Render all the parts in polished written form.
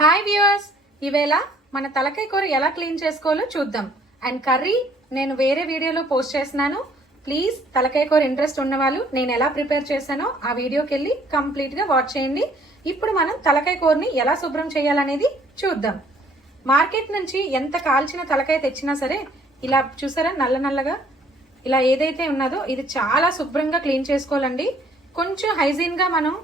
Hi viewers, ఈవేళ మన తలకాయ కూర ఎలా క్లీన్ చేసుకోవాలో చూద్దాం. అండ్ కర్రీ నేను వేరే వీడియోలో పోస్ట్ చేస్తున్నాను. ప్లీజ్ తలకాయ కూర ఇంట్రెస్ట్ ఉన్న వాళ్ళు నేను ఎలా ప్రిపేర్ చేశానో ఆ వీడియోకి వెళ్ళి కంప్లీట్ గా వాచ్ చేయండి. ఇప్పుడు మనం తలకాయ కూరని ఎలా శుభ్రం చేయాలనేది చూద్దాం. మార్కెట్ నుంచి ఎంత కాల్చిన తలకాయ తెచ్చినా సరే ఇలా చూసారా నల్లగా ఇలా ఏదైతే ఉన్నదో ఇది చాలా శుభ్రంగా క్లీన్ చేసుకోవాలండి. కొంచెం హైజీన్ గా మనం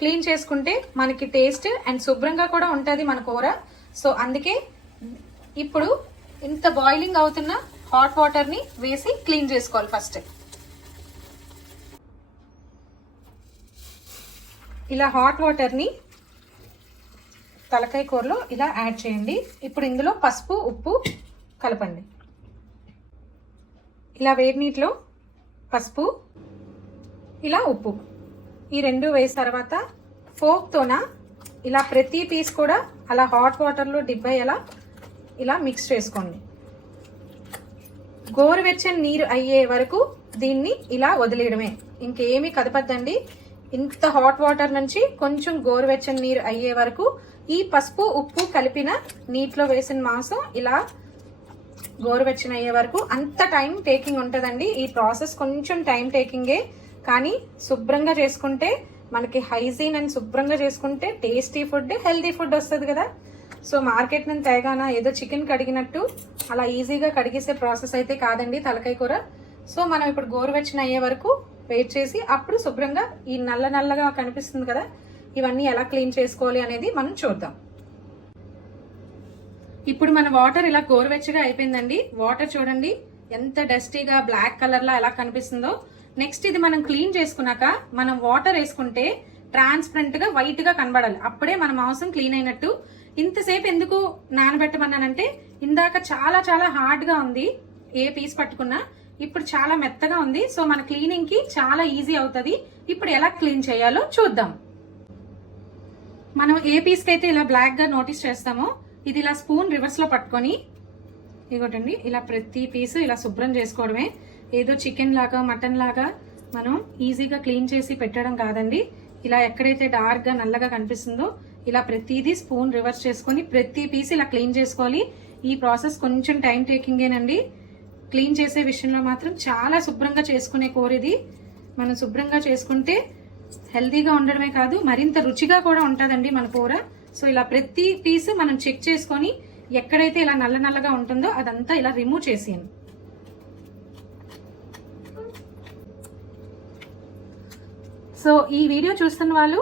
క్లీన్ చేసుకుంటే మనకి టేస్ట్ అండ్ శుభ్రంగా కూడా ఉంటుంది మన కూర. సో అందుకే ఇప్పుడు ఇంత బాయిలింగ్ అవుతున్న హాట్ వాటర్ ని వేసి క్లీన్ చేసుకోవాలి. ఫస్ట్ ఇలా హాట్ వాటర్ ని తలకాయ కూరలో ఇలా యాడ్ చేయండి. ఇప్పుడు ఇందులో పసుపు ఉప్పు కలపండి. ఇలా వేడి నీటిలో పసుపు ఇలా ఉప్పు ఈ రెండు వేసిన తర్వాత ఫోక్తోన ఇలా ప్రతి పీస్ కూడా అలా హాట్ వాటర్లో డిప్ అయ్యేలా ఇలా మిక్స్ చేసుకోండి. గోరువెచ్చని నీరు అయ్యే వరకు దీన్ని ఇలా వదిలేయడమే, ఇంకేమీ కదపద్దండి. ఇంత హాట్ వాటర్ నుంచి కొంచెం గోరువెచ్చని నీరు అయ్యే వరకు ఈ పసుపు ఉప్పు కలిపిన నీటిలో వేసిన మాంసం ఇలా గోరువెచ్చని అయ్యే వరకు అంత టైం టేకింగ్ ఉంటుందండి. ఈ ప్రాసెస్ కొంచెం టైం టేకింగే, కానీ శుభ్రంగా చేసుకుంటే మనకి హైజీన్ అండ్ శుభ్రంగా చేసుకుంటే టేస్టీ ఫుడ్ హెల్దీ ఫుడ్ వస్తుంది కదా. సో మార్కెట్ నుంచి తేగాన ఏదో చికెన్ కడిగినట్టు అలా ఈజీగా కడిగేసే ప్రాసెస్ అయితే కాదండి తలకాయ కూర. సో మనం ఇప్పుడు గోరువెచ్చని అయ్యే వరకు వెయిట్ చేసి అప్పుడు శుభ్రంగా ఈ నల్లగా కనిపిస్తుంది కదా ఇవన్నీ ఎలా క్లీన్ చేసుకోవాలి అనేది మనం చూద్దాం. ఇప్పుడు మన వాటర్ ఇలా గోరువెచ్చగా అయిపోయిందండి. వాటర్ చూడండి ఎంత డస్టీగా బ్లాక్ కలర్ లా ఎలా కనిపిస్తుందో. నెక్స్ట్ ఇది మనం క్లీన్ చేసుకున్నాక మనం వాటర్ వేసుకుంటే ట్రాన్స్పరెంట్ గా వైట్ గా కనబడాలి, అప్పుడే మన మాంసం క్లీన్ అయినట్టు. ఇంతసేపు ఎందుకు నానబెట్టమన్నానంటే ఇందాక చాలా హార్డ్ గా ఉంది ఏ పీస్ పట్టుకున్నా, ఇప్పుడు చాలా మెత్తగా ఉంది. సో మన క్లీనింగ్ కి చాలా ఈజీ అవుతుంది. ఇప్పుడు ఎలా క్లీన్ చేయాలో చూద్దాం. మనం ఏ పీస్ కి అయితే ఇలా బ్లాక్ గా నోటీస్ చేస్తామో ఇది ఇలా స్పూన్ రివర్స్ లో పట్టుకొని ఇగోటండి ఇలా ప్రతి పీసు ఇలా శుభ్రం చేసుకోవడమే. ఏదో చికెన్ లాగా మటన్ లాగా మనం ఈజీగా క్లీన్ చేసి పెట్టడం కాదండి. ఇలా ఎక్కడైతే డార్క్ గా నల్లగా కనిపిస్తుందో ఇలా ప్రతిదీ స్పూన్ రివర్స్ చేసుకొని ప్రతి పీస్ ఇలా క్లీన్ చేసుకోవాలి. ఈ ప్రాసెస్ కొంచెం టైం టేకింగేనండి. క్లీన్ చేసే విషయంలో మాత్రం చాలా శుభ్రంగా చేసుకునే కూర ఇది. మనం శుభ్రంగా చేసుకుంటే హెల్దీగా ఉండడమే కాదు మరింత రుచిగా కూడా ఉంటుందండి మన కూర. సో ఇలా ప్రతి పీస్ మనం చెక్ చేసుకొని ఎక్కడైతే ఇలా నల్లగా ఉంటుందో అదంతా ఇలా రిమూవ్ చేసేయండి. సో ఈ వీడియో చూస్తున్న వాళ్ళు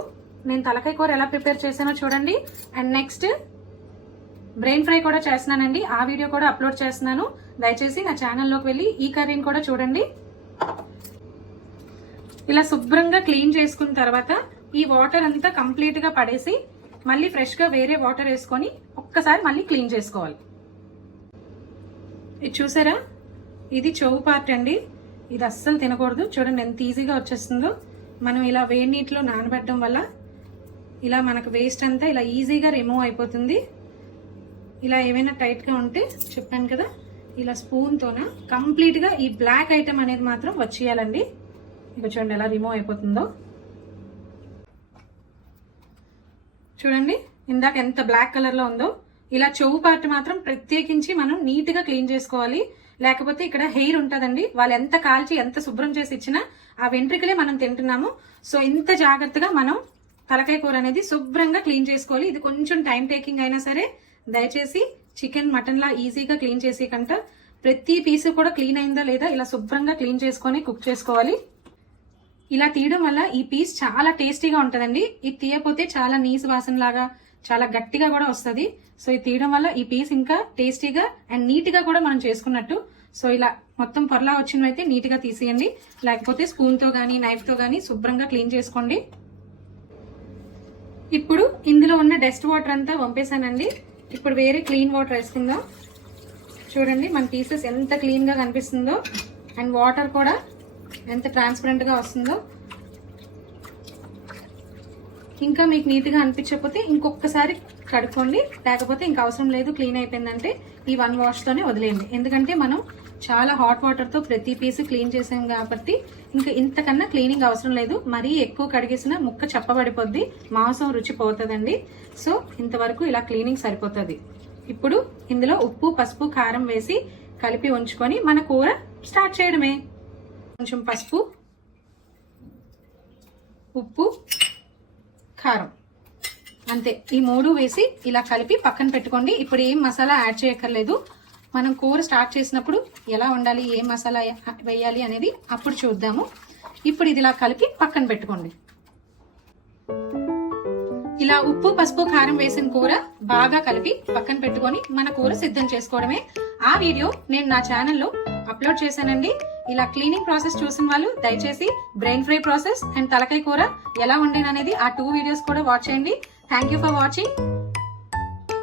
నేను తలకాయ కూర ఎలా ప్రిపేర్ చేశానో చూడండి. అండ్ నెక్స్ట్ బ్రెయిన్ ఫ్రై కూడా చేస్తున్నానండి, ఆ వీడియో కూడా అప్లోడ్ చేస్తున్నాను. దయచేసి నా ఛానల్లోకి వెళ్ళి ఈ కర్రీని కూడా చూడండి. ఇలా శుభ్రంగా క్లీన్ చేసుకున్న తర్వాత ఈ వాటర్ అంతా కంప్లీట్ గా పడేసి మళ్ళీ ఫ్రెష్ గా వేరే వాటర్ వేసుకొని ఒక్కసారి మళ్ళీ క్లీన్ చేసుకోవాలి. ఇది చూసారా, ఇది చెవు పార్ట్ అండి, ఇది అస్సలు తినకూడదు. చూడండి ఎంత ఈజీగా వచ్చేస్తుందో. మనం ఇలా వేడి నీటిలో నానబెట్టడం వల్ల ఇలా మనకు వేస్ట్ అంతా ఇలా ఈజీగా రిమూవ్ అయిపోతుంది. ఇలా ఏమైనా టైట్గా ఉంటే చెప్పాను కదా ఇలా స్పూన్తోన కంప్లీట్గా ఈ బ్లాక్ ఐటమ్ అనేది మాత్రం వచ్చేయాలండి. ఇక చూడండి ఎలా రిమూవ్ అయిపోతుందో. చూడండి ఇందాక ఎంత బ్లాక్ కలర్లో ఉందో. ఇలా చెవు పార్ట్ మాత్రం ప్రత్యేకించి మనం నీట్గా క్లీన్ చేసుకోవాలి, లేకపోతే ఇక్కడ హెయిర్ ఉంటుందండి. వాళ్ళు ఎంత కాల్చి ఎంత శుభ్రం చేసి ఇచ్చినా ఆ వెంట్రుకలే మనం తింటున్నాము. సో ఇంత జాగ్రత్తగా మనం తలకాయ కూర అనేది శుభ్రంగా క్లీన్ చేసుకోవాలి. ఇది కొంచెం టైం టేకింగ్ అయినా సరే దయచేసి చికెన్ మటన్ లా ఈజీగా క్లీన్ చేసే కంట ప్రతి పీసు కూడా క్లీన్ అయిందా లేదా ఇలా శుభ్రంగా క్లీన్ చేసుకొని కుక్ చేసుకోవాలి. ఇలా తీయడం వల్ల ఈ పీస్ చాలా టేస్టీగా ఉంటుందండి. ఇది తీయకపోతే చాలా నీసు వాసన లాగా చాలా గట్టిగా కూడా వస్తుంది. సో ఇది తీయడం వల్ల ఈ పీస్ ఇంకా టేస్టీగా అండ్ నీట్ గా కూడా మనం చేసుకున్నట్టు. సో ఇలా మొత్తం పొరలా వచ్చినవైతే నీట్ గా తీసేయండి, లేకపోతే స్పూన్ తో గానీ నైఫ్ తో గానీ శుభ్రంగా క్లీన్ చేసుకోండి. ఇప్పుడు ఇందులో ఉన్న డస్ట్ వాటర్ అంతా వంపేసానండి. ఇప్పుడు వేరే క్లీన్ వాటర్ వేసుకుందాం. చూడండి మన పీసెస్ ఎంత క్లీన్ గా కనిపిస్తుందో అండ్ వాటర్ కూడా ఎంత ట్రాన్స్పరెంట్ గా వస్తుందో. ఇంకా మీకు నీట్ గా అనిపించకపోతే ఇంకొకసారి కడుక్కోండి, లేకపోతే ఇంకా అవసరం లేదు క్లీన్ అయిపోయిందంటే ఈ 1 వాష్ తోనే వదిలేయండి. ఎందుకంటే మనం చాలా హాట్ వాటర్ తో ప్రతి పీస్ క్లీన్ చేసాం కాబట్టి ఇంకా ఇంతకన్నా క్లీనింగ్ అవసరం లేదు. మరీ ఎక్కువ కడిగేసిన ముక్క చప్పబడిపోద్ది, మాంసం రుచి పోతుందండి. సో ఇంతవరకు ఇలా క్లీనింగ్ సరిపోతుంది. ఇప్పుడు ఇందులో ఉప్పు, పసుపు, కారం వేసి కలిపి ఉంచుకొని మన కూర స్టార్ట్ చేయడమే. కొంచెం పసుపు, ఉప్పు, కారం, అంతే. ఈ 3 వేసి ఇలా కలిపి పక్కన పెట్టుకోండి. ఇప్పుడు ఏం మసాలా యాడ్ చేయక్కర్లేదు. మనం కూర స్టార్ట్ చేసినప్పుడు ఎలా ఉండాలి, ఏం మసాలా వేయాలి అనేది అప్పుడు చూద్దాము. ఇప్పుడు ఇది ఇలా కలిపి పక్కన పెట్టుకోండి. ఇలా ఉప్పు, పసుపు, కారం వేసిన కూర బాగా కలిపి పక్కన పెట్టుకొని మన కూర సిద్ధం చేసుకోవడమే. ఆ వీడియో నేను నా ఛానల్లో అప్లోడ్ చేశానండి. ఇలా క్లీనింగ్ ప్రాసెస్ చూసిన వాళ్ళు దయచేసి బ్రెయిన్ ఫ్రై ప్రాసెస్ అండ్ తలకాయ కూర ఎలా వండాను అనేది ఆ 2 వీడియోస్ కూడా వాచ్ చేయండి. Thank you for watching.